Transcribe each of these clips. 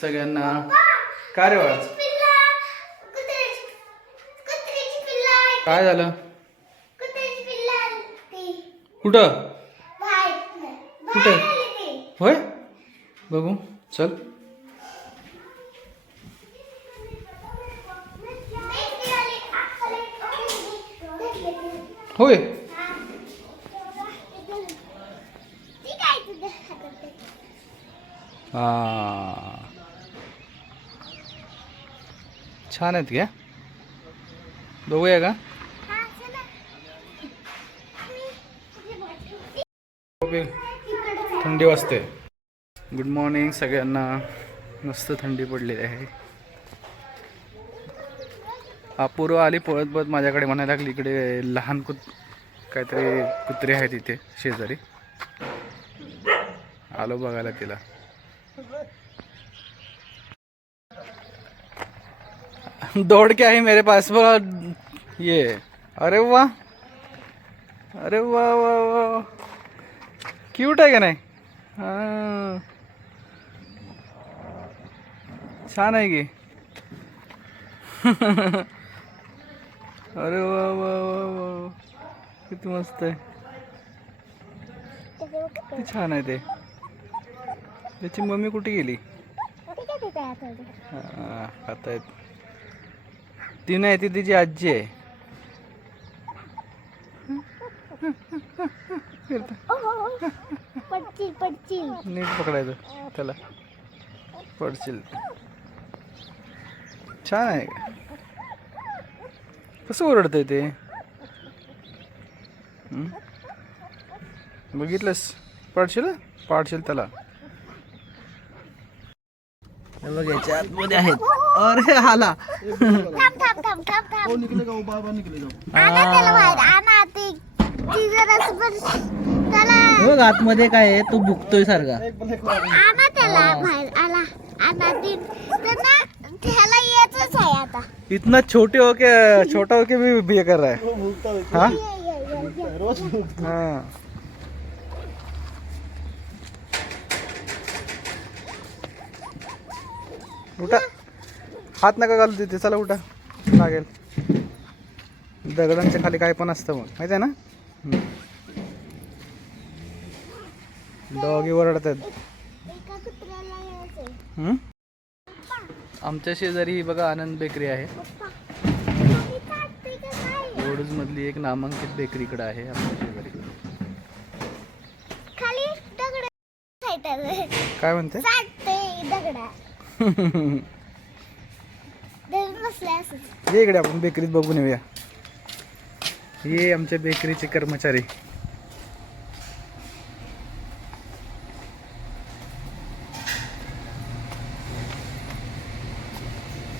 सगळ्यांना. काय रे वाच काय झालं? कुठं? कुठं? होय? बघू चल. होय. हा. छान आहेत घ्या बघूया का? ओके. थंडी वाजते. गुड मॉर्निंग सगळ्यांना. मस्त थंडी पडलेली आहे. अपूर्व आली पळत पळत माझ्याकडे म्हणायला लागली इकडे लहान कुत काहीतरी कुत्रे आहेत इथे शेजारी. आलो बघायला तिला. दौड़ के आई मेरे पास वो ये अरे वाह अरे वाह वाह वाह क्यूट है का नाही? हाँ. छान आहे की? अरे वा वा वा वा किती मस्त आहे किती छान आहे ते त्याची मम्मी कुठे गेली हाँ, आता आहेत ती नाही ती तिची आजी आहे. नीट पकडायचं. त्याला पडशील. छान आहे. कसं ओरडतंय ते? बघितलंस? पडशील? पाडशील त्याला हे बघ याच्या आतमध्ये आहेत. अरे आला. थांब थांब थांब थांब थांब. आणा त्याला बाहेर आणा ती ती जरा स्पर्श त्याला बघ आतमध्ये काय आहे तो भुकतोय सारखा. आणा त्याला बाहेर आला. आणा ती त्यांना त्याला यायचंच आहे आता. इतना छोटे हो के छोटा हो के भी ये कर रहा है. हाँ ये, ये, ये, ये. हाँ. उठा। हात नका घालू तिथे चला उठा. लागेल. दगडांच्या खाली काय पण असतं मग माहिती आहे ना? डॉगी ओरडतात. एका कुत्र्याला यायचंय हम्म? आमच्या शेजारी बघा आनंद बेकरी आहे. पप्पा मी काढते का काय रोडज मधली एक नामांकित बेकरी इकडे आहे आमच्या शेजारी. खाली दगड आहे त्याचं. काय म्हणते? ये इकडे आपण बेकरीत बघून येऊया. ये आमच्या बेकरीचे कर्मचारी.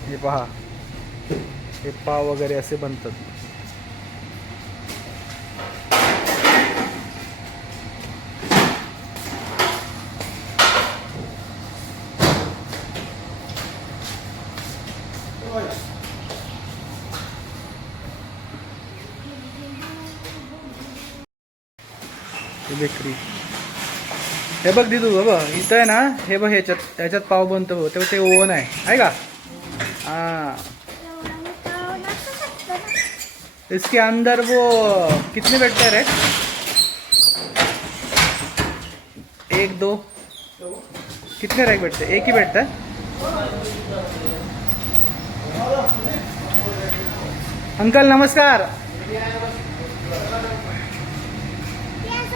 हे पहा. हे पाव वगैरे असे बनतात. बेकरी. हे बघ दिदू बाबा इथं आहे ना हे बघ ह्याच्यात त्याच्यात पाव बनतो बघ. तेव्हा ते ओव्हन आहे आहे का? हां. इसके अंदर वो कितने बैठते रे? एक दो. कितने रैक बैठते? एक ही बैठता है? अंकल नमस्कार ते असं गोल गोल विकताय ना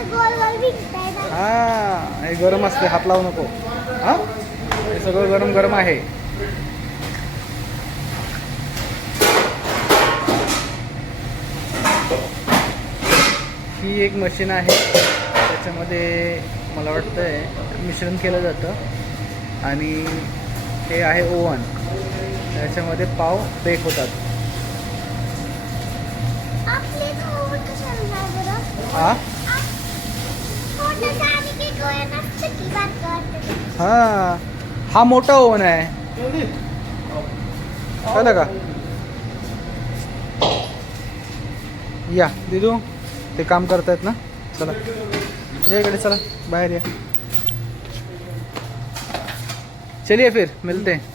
हा हे गरम असते हात लावू नको. हा? हे सगळं गरम गरम आहे. ही एक मशीन आहे. त्याच्यामध्ये मला वाटतंय मिश्रण केलं जातं. आणि हे आहे ओव्हन. त्याच्यामध्ये पाव बेक होतात. हा छोटंसं आणि केक ओव्हन असतं की बारकं वाटतं. हा. हा मोठा ओव्हन आहे. कळलं का? या दिदू ते काम करतायत ना? चला. या इकडे चला. बाहेर या. चलिए फिर मिलते. हैं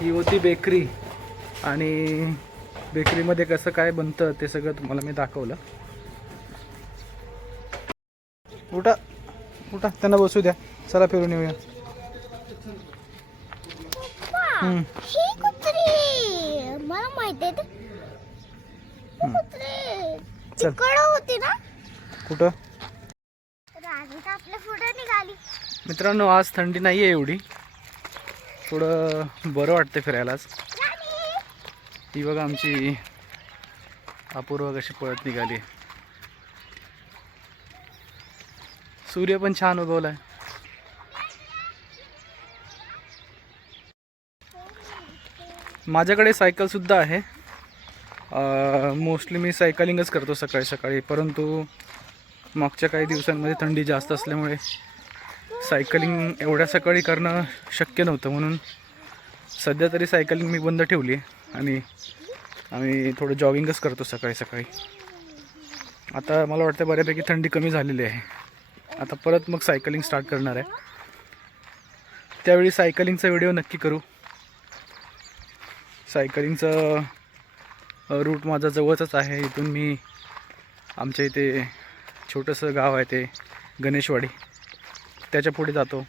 ही होती बेकरी. आणि बेकरीमध्ये कसं काय बनतं ते सगळं तुम्हाला मी दाखवलं. उठा उठा त्यांना बसू द्या. चला फिरून येऊया. हम्म. ही कुत्री मला माहिती आहे चल. तिकडं होती ना? कुठं? राणी तर आपल्या पुढे निघाली. मित्रांनो आज थंडी नाही आहे एवढी. थोडं बरं वाटतं फिरायलाच राणी! ही बघा आमची अपूर्व कशी पळत निघाली. सूर्य पण छान उगवलाय. माझ्याकडे सायकल सुद्धा आहे. मोस्टली मी सायकलिंगच करतो सकाळी सकाळी परंतु मागच्या काही दिवसांमध्ये थंडी जास्त असल्यामुळे सायकलिंग एवढ्या सकाळी करणं शक्य नव्हतं म्हणून सध्या तरी सायकलिंग मी बंद ठेवली आहे आणि आम्ही थोडं जॉगिंगच करतो सकाळी सकाळी. आता मला वाटतं बऱ्यापैकी थंडी कमी झालेली आहे. आता परत मग सायकलिंग स्टार्ट करणार आहे. त्यावेळी सायकलिंगचा व्हिडिओ नक्की करू. सायकलिंगचं रूट माझा जवळच आहे. इथून मी आमच्या इथे छोटंसं गाव आहे ते गणेशवाडी. त्याच्या पुढे जातो.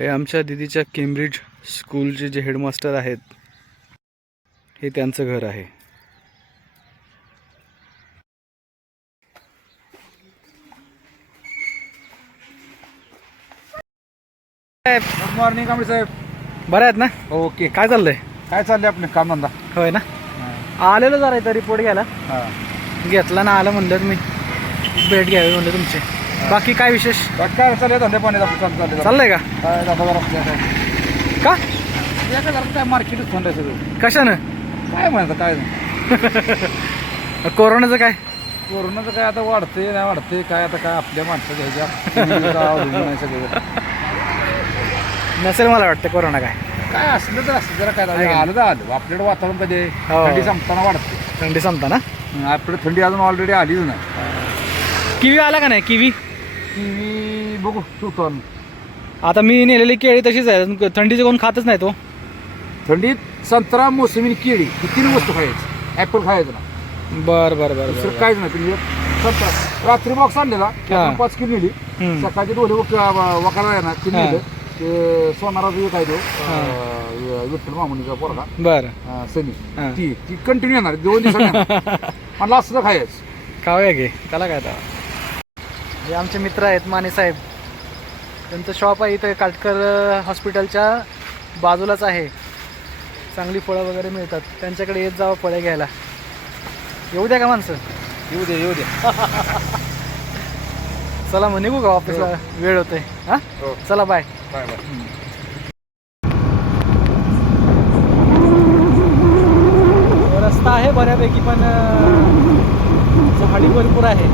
हे आमच्या दिदीच्या केम्ब्रिज स्कूलचे जे हेडमास्टर आहेत हे त्यांचं घर आहे. गुड मॉर्निंग कांबळे साहेब. बरं आहेत ना? ओके काय चाललंय? काय चाललंय आपलं कामधंदा होय ना? आलेलो जरा इथं रिपोर्ट घ्यायला. घेतला ना आलं म्हणलं मी भेट घ्यावी म्हणलं तुमची. बाकी काय विशेष? काय चाललंय धंदे पाणी आपलं चाललंय चाललंय का? काय दादा जरा आपल्या काय का? या जरा काय मार्केटच थंड आहे सगळं. कशानं? काय म्हणायचं काय नाही. कोरोनाचं काय? कोरोनाचं काय आता वाढते नाही वाढते काय आता काय आपल्या अवलंबून आहे सगळं नसेल मला वाटतं कोरोना काय. काय असलं तर असलं जरा काय. आलं तर आलं आपल्याकडे वातावरण कधी आहे? हो. थंडी संपताना वाढते. थंडी संपता ना आपल्याकडे थंडी अजून ऑलरेडी आलीच नाही. किवी आला का नाही? किवी? टी बघू ठेवतो आता मी नेलेली केळी तशीच आहे. थंडीचे कोण खातच नाही तो. थंडीत संत्रा मोसमी केळी ही तीन वस्तू खायची. ऍपल खायचं ना. बर बर बर दुसरं काहीच नाही. तुम्ही संत्रा. रात्री बॉक्स आणलेला त्यातून. पाच किलो नेली. सकाळची दोन्ही वकारा आहे ना ती हा. नेलं. ते सोनाराचं एक आहे तो. विठ्ठल मामुनीचा पोरगा. बर. सनी. हा. ती ती कंटिन्यू येणार दोन दिवसात मला असं खायचं. खाऊया घे त्याला काय आता हे आमचे मित्र आहेत माने साहेब. त्यांचं शॉप आहे इथं काटकर हॉस्पिटलच्या बाजूलाच आहे. चांगली फळं वगैरे मिळतात. त्यांच्याकडे येत जावं फळे घ्यायला. येऊ द्या का माणसं? येऊ दे येऊ दे. चला मग निघू का ऑफिसला वेळ होते हां? हो. चला बाय बाय बाय रस्ता आहे बऱ्यापैकी पण झाडी भरपूर आहे.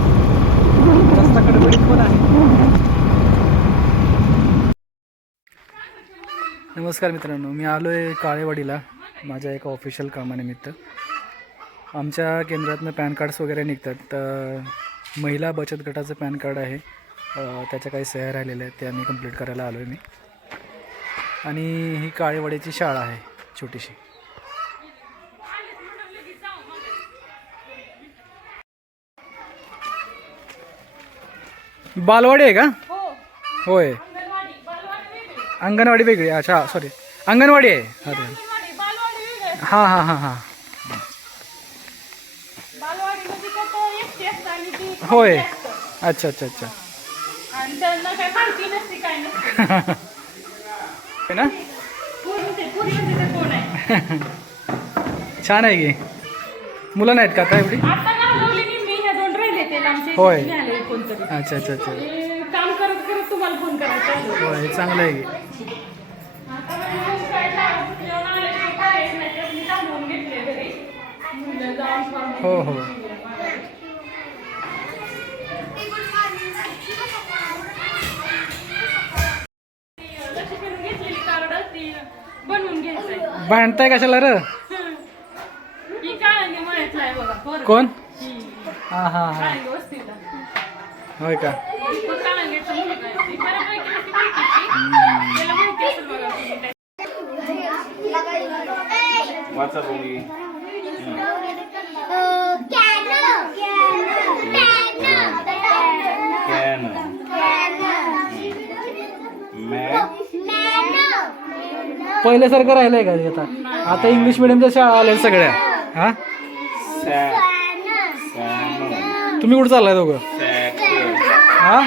रस्ता कडबडीत पण आहे. नमस्कार मित्रांनो मी आलो आहे काळेवाडीला माझ्या एका ऑफिशियल कामानिमित्त. आमच्या केंद्रातनं पॅन कार्ड्स वगैरे निघतात तर महिला बचत गटाचं पॅन कार्ड आहे. त्याच्या काही सह्या राहिलेल्या आहेत ते आम्ही कंप्लीट करायला आलो आहे मी. आणि ही काळेवाडीची शाळा आहे छोटीशी. बालवाडी आहे का? होय. अंगणवाडी वेगळी. अच्छा सॉरी अंगणवाडी आहे. अरे हां हां हां हां. होय. अच्छा अच्छा अच्छा. आणि त्यांना काही माहिती नसते काय नसते. ना? कोण आहे? छान आहे की. मुलं नाहीत का? आता एवढी ह्या अच्छा अच्छा अच्छा. काम करत करत तुम्हाला फोन करायचा. होय चांगलं आहे की. आता मी भांडताय कशाला र? ही काय म्हणायचं आहे बघा बरं कोण? ही. हा हा होय का? कुत्रा पहिल्यासारखं राहिलंय का ते आता आता इंग्लिश मिडियमच्या शाळा आल्या सगळ्या. हा? तुम्ही कुठं चाललाय दोघं? हा?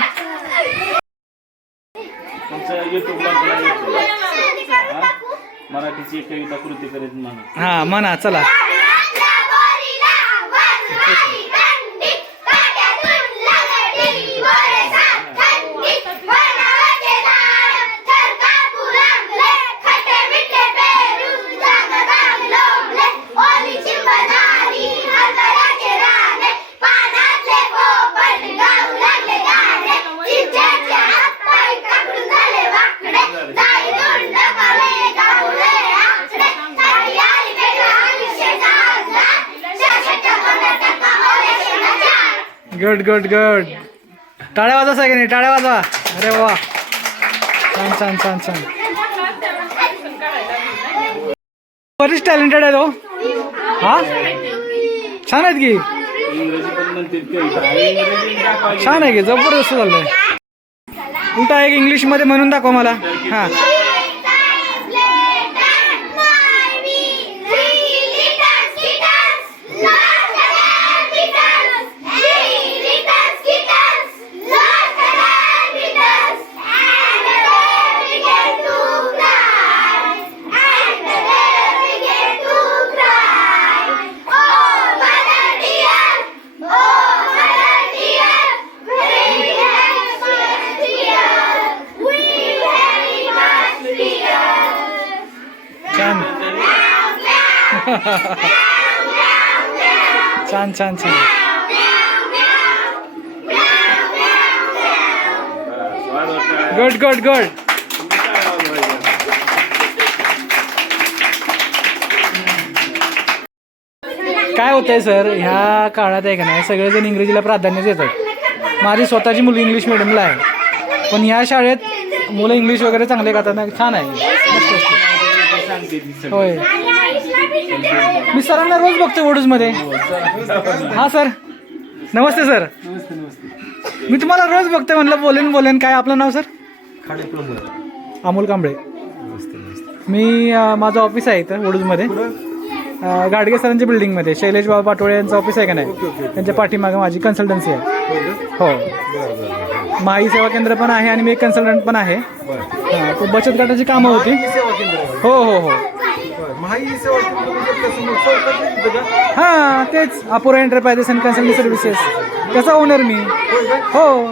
मराठीची कविता कृती करीत म्हणा. हा म्हणा चला. गुड गुड गुड टाळ्या वाजा सगळ्यांनी टाळ्या वाजवा. अरे वा. छान छान छान छान. बरीच टॅलेंटेड आहे तो हा? छान आहेत की? छान आहे की जबरदस्त झालं उलटा एक इंग्लिशमध्ये म्हणून दाखव मला. हा. छान छान छान. Good good good. काय होतंय सर? ह्या काळात आहे का नाही सगळेजण इंग्रजीला प्राधान्य देतात. माझी स्वतःची मुलं इंग्लिश मिडियमला आहे. पण ह्या शाळेत मुलं इंग्लिश वगैरे चांगले करतात छान आहे मस्त असते. सांगते ती सगळं. होय. मी सरांना रोज बघतो वडूजमध्ये हा सर. नमस्ते सर. मी तुम्हाला रोज बघते म्हणलं बोलेन बोलेन. काय आपलं नाव सर? अमोल कांबळे. मी माझं ऑफिस आहे इथं वडूजमध्ये गाडगे सरांच्या बिल्डिंगमध्ये शैलेश बाबा पाटोळे यांचं ऑफिस आहे का नाही? त्यांच्या पाठीमागे माझी कन्सल्टन्सी आहे. हो. माई सेवा केंद्र पण आहे आणि मी एक कन्सल्टंट पण आहे. हां तो बचत गटाची कामं होती. हो हो हो. हां तेच. अपुरा एंटरप्राइजेस अँड कन्सल्टिंग सर्व्हिसेस त्याचा ओनर मी. हो.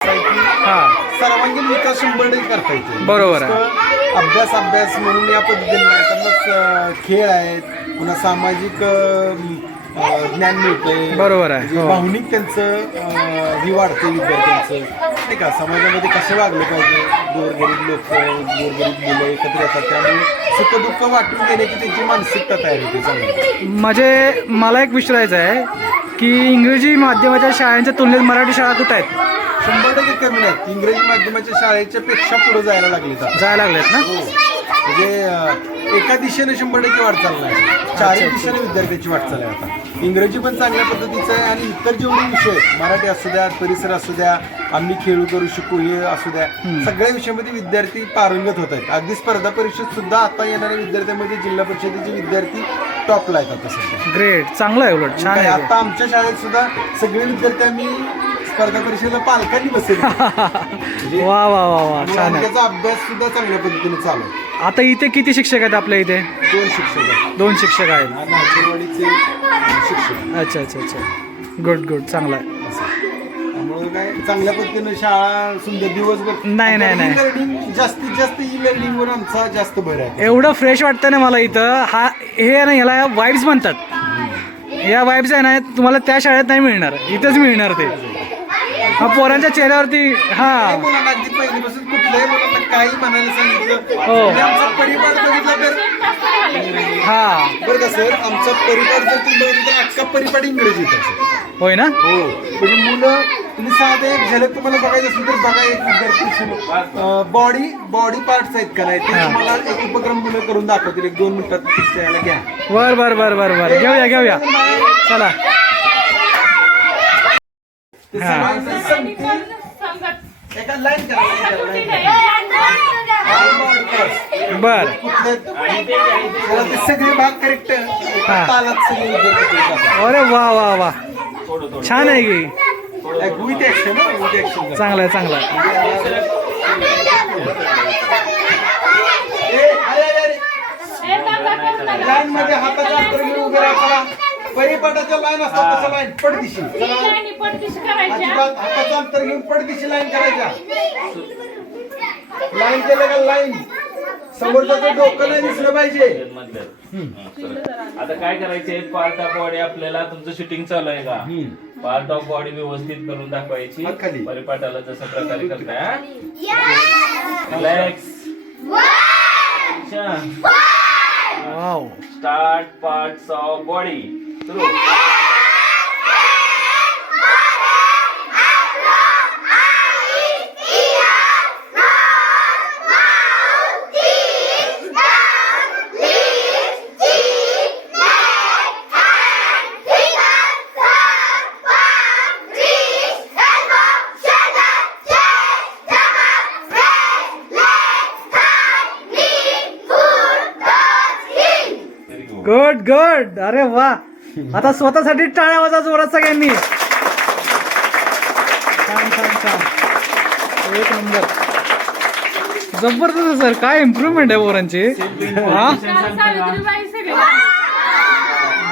हां. सर्वांगीण विकास करता येतो. बरोबर आहे. अभ्यास अभ्यास म्हणून या पद्धतीने खेळ आहेत. पुन्हा सामाजिक ज्ञान मिळतंय. बरोबर आहे, म्हणजे हो. भावनिक त्यांचं अं, ही वाढते विद्यार्थ्यांचं. नाही का? समाजामध्ये कसं वागलं पाहिजे? गोरगरीब लोक गोरगरीब मुलं एकत्र येतात. त्यामुळे सुख दुःख वाटून देण्याची त्यांची मानसिकता तयार होते चांगली. म्हणजे मला एक विचारायचं आहे की इंग्रजी माध्यमाच्या शाळांच्या तुलनेत मराठी शाळा कुठं आहेत? शंभर टक्के कमी नाहीत. इंग्रजी माध्यमाच्या शाळेच्या पेक्षा पुढे जायला लागले जायला लागलेत ना? हो. म्हणजे एका दिशेने शंभर टक्के वाटचाल नाही. चारही दिशेने विद्यार्थ्याची वाटचाल आहे आता. इंग्रजी पण चांगल्या पद्धतीचं आहे आणि इतर जेवढे विषय आहेत मराठी असू द्या परिसर असू द्या आम्ही खेळू करू शिकू हे असू द्या सगळ्या विषयामध्ये विद्यार्थी पारंगत होत आहेत. अगदी स्पर्धा परीक्षेत सुद्धा आता येणाऱ्या विद्यार्थ्यांमध्ये जिल्हा परिषदेचे विद्यार्थी टॉपला आहेत आता सध्या. ग्रेट चांगलं आहे उलट. छान आहे. आता आमच्या शाळेत सुद्धा सगळे विद्यार्थी आम्ही स्पर्धा परीक्षेला पालकांनी बसले म्हणजे वा वा वा वा. छान आहे. त्याचा अभ्यास सुद्धा चांगल्या पद्धतीने चालू आहे. आता इथे किती शिक्षक आहेत आपल्या इथे? दोन शिक्षक आहेत. दोन शिक्षक आहेत. आणि नाचेवाडीचे शिक्षक. अच्छा अच्छा अच्छा. गुड गुड चांगला आहे. त्यामुळे काय चांगल्या पद्धतीने शाळा सुंदर दिवसभर. नाही, नाही, नाही. लर्निंग जास्तीत जास्त ई लर्निंग वर आमचा जास्त भर आहे. एवढं फ्रेश वाटतं ना मला इथं. हा हे आहे ना याला वाईब्स म्हणतात. या वाईब्स आहे ना तुम्हाला त्या शाळेत नाही मिळणार. इथंच मिळणार ते. हा पोरांच्या चेहऱ्यावरती हा. काही मुलांना अगदी पहिलीपासून कुठल्याही मुलांना काही सांगितलं हो. आमचा परिवार बघितला तर हा. बरं का सर? आमचा परिवार जर तुम्ही बघितलं तर अख्खा परिवार इंग्रजीत आहे होय ना? हो. म्हणजे मुलं तुम्ही साधं एक झलक तुम्हाला बघायचं असेल तर बघा एक विद्यार्थी बॉडी बॉडी पार्ट्स आहेत का नाही ते. तुम्हाला एक उपक्रम मुलं करून दाखवतील. एक दोन मिनिटात त्याला घ्या. बर बर बर बर बर. घेऊया घेऊया. चला. ते. सगळ्यांचं संगत एका लाईन करा करा, करा. बर कुठले- त्याला ते सगळे भाग करेक्ट हा. तालात सगळे विद्यार्थी करतात. अरे वा वा वा छान आहे की Like with action, हा, with action. चांगलं आहे चांगलं आहे ए, अरे, अरे, अरे. हे अंतर घेऊन उभे राहा. परिपाठाच्या लाईन असतात तसं लाईन पडदिशी. ही लाईनी पडदिशी करायच्या. अजिबात हाताचं अंतर घेऊन पडदिशी लाईन करायच्या. लाईन केलं का लाईन समोरचं डोकं नाही दिसलं पाहिजे. आता काय करायचे पार्ट ऑफ बॉडी आपल्याला तुमचं शूटिंग चालू आहे का? पार्ट ऑफ बॉडी व्यवस्थित करून दाखवायची. हात खाली. परिपाठाला जसं प्रकारे करताय relax start parts of body सुरू Very good. गुड गुड अरे वा आता स्वतःसाठी टाळ्या वाजा जोरात सगळ्यांनी. एक नंबर. जबरदस्त सर. काय इम्प्रुव्हमेंट आहे पोरांची? हा? सगळे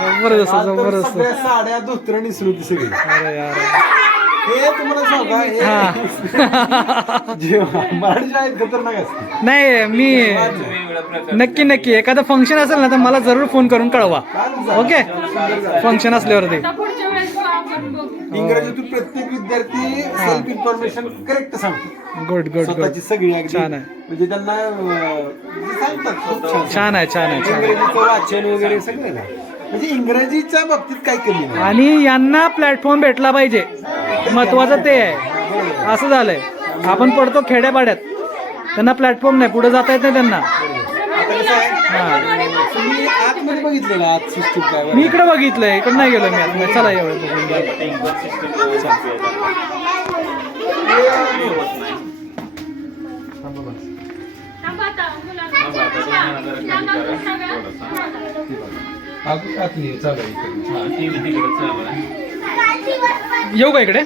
जबरदस्त. जबरदस्त साड्या धोत्र निसरू ती सगळी. अरे यार. हे तुम्हाला सांगा हा हे. नाही मी नक्की नक्की. एखादं फंक्शन असेल ना तर मला जरूर फोन करून कळवा. ओके फंक्शन असल्यावरती. आता पुढच्या वेळेस आपण बघू. इंग्रजीतून प्रत्येक विद्यार्थी सेल्फ इन्फॉर्मेशन करेक्ट सांगतो गुड गुड स्वतःची गुड सगळी अगदी. छान आहे. म्हणजे त्यांना अं, म्हणजे सांगतात खूप छान छान आहे छान आहे छान आहे. इंग्रजीचं वाचन वगैरे सगळं ना म्हणजे इंग्रजीच्या बाबतीत काही कमी नाही. आणि यांना प्लॅटफॉर्म भेटला पाहिजे. महत्वाचं ते आहे. असं झालंय. आपण पडतो खेड्यापाड्यात. त्यांना प्लॅटफॉर्म नाही. पुढे जाता येत नाही त्यांना. तुम्ही आतमध्ये बघितलं आत सिस्टीम काय मी इकडे बघितलंय इकडे नाही गेलो मी आता चला एवढं बघून. थांबा आता आतली आहे, चालू आहे इकडे. हा. येऊ का इकडे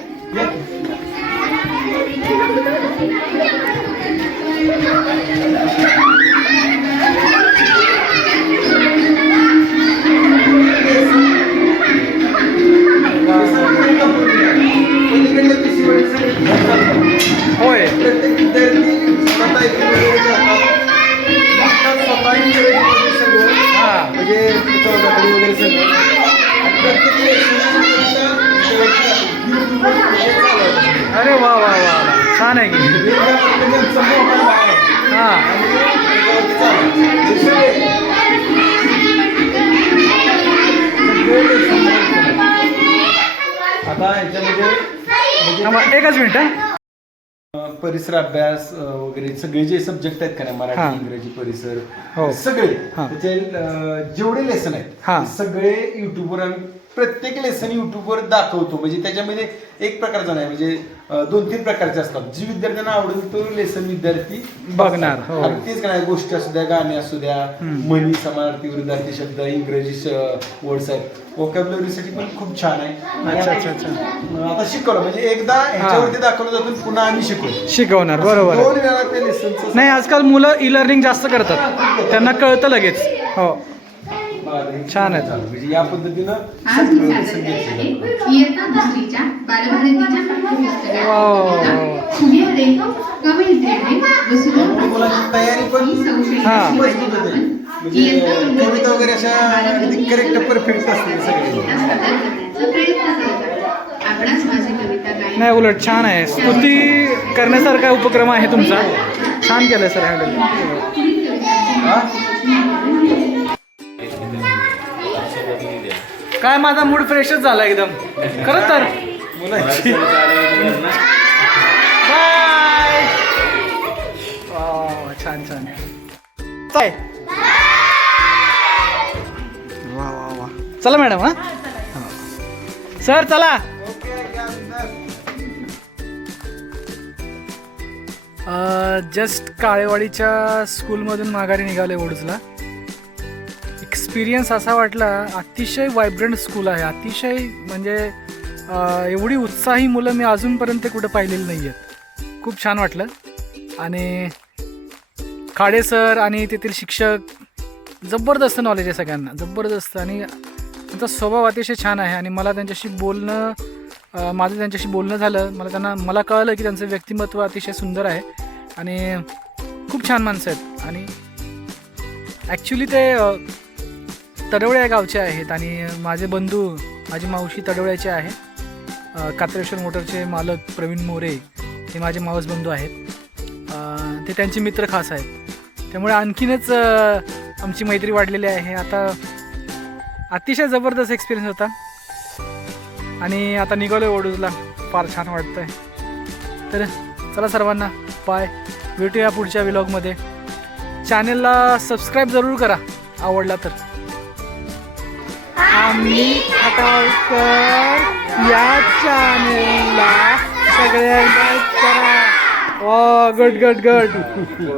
अरे वा वा वा. छान आहे की. हा. आता थांबा, एकच मिनिट परिसर अभ्यास वगैरे सगळे जे सब्जेक्ट आहेत का नाही. मराठी इंग्रजी परिसर हो. सगळे हा. त्याचे जेवढे लेसन आहेत हा. सगळे युट्यूबवर आम्ही प्रत्येक लेसन युट्यूबवर दाखवतो. म्हणजे त्याच्यामध्ये एक प्रकारचा नाही म्हणजे दोन तीन प्रकारचे असतात. जी विद्यार्थ्यांना आवडेल तो लेसन विद्यार्थी बघणार, हो. आणि तेच काय गोष्टी असू द्या गाणे असू द्या म्हणी समानार्थी विरुद्धार्थी शब्द इंग्रजी वर्ड्स आहेत. Vocabulary पण खूप छान आहे. आणि अच्छा, आता- अच्छा, अच्छा. आता शिकवलं म्हणजे एकदा ह्याच्यावरती दाखवलं जातं पुन्हा आम्ही शिकवतो शिकवणार बरोबर. आहे. दोन वेळा ते लेसनचं नाही आजकाल मुलं ई लर्निंग जास्त करतात. त्यांना कळतं लगेच. हो. छान आहे. म्हणजे या पद्धतीनं आज मी सादर करत आहे. इयत्ता दुसरीच्या बालभारतीच्या पाठ्यपुस्तकात सुनेरे कवयित्रीने व सुलभ मुलांची तयारी पण हा. म्हणजे कविता वगैरे अशा करेक्ट परफेक्ट असते सगळे. नाही उलट छान आहे. स्तुती करण्यासारखा उपक्रम आहे तुमचा. छान केलंय सर हँडल काय माझा मूड फ्रेशच झाला एकदम. खरं तर. बाय oh, छान छान. काय वा वा वा. चला मॅडम हा? सर चला. जस्ट काळेवाडीच्या स्कूलमधून माघारी निघाले ओडूजला एक्सपिरियन्स असा वाटला अतिशय वायब्रंट स्कूल आहे. अतिशय म्हणजे एवढी उत्साही मुलं मी अजूनपर्यंत कुठं पाहिलेली नाही आहेत खूप छान वाटलं. आणि खाडे सर आणि तेथील शिक्षक जबरदस्त नॉलेज आहे सगळ्यांना. जबरदस्त आणि त्यांचा स्वभाव अतिशय छान आहे. आणि मला त्यांच्याशी बोलणं माझं त्यांच्याशी बोलणं झालं. मला त्यांना मला कळलं की त्यांचं व्यक्तिमत्व अतिशय सुंदर आहे. आणि खूप छान माणसं आहेत. आणि ॲक्च्युली ते तडवळ्या तडवळे या गावचे आहेत आणि माझे बंधू माझी मावशी तडवळ्याचे आहे कात्रेश्वर मोटरचे मालक प्रवीण मोरे हे माझे मावस बंधू आहेत. ते त्यांचे मित्र खास आहेत. त्यामुळे आणखीनच आमची मैत्री वाढलेली आहे. आता अतिशय जबरदस्त एक्सपिरियन्स होता. आणि आता निघालो ओडूजला फार छान वाटतंय. तर चला सर्वांना बाय भेटूया पुढच्या विलॉगमध्ये चॅनेलला सबस्क्राईब जरूर करा. आवडला तर. आम्ही खटावकर या चॅनेलला सगळ्यांना करा. ओ गुड गुड गुड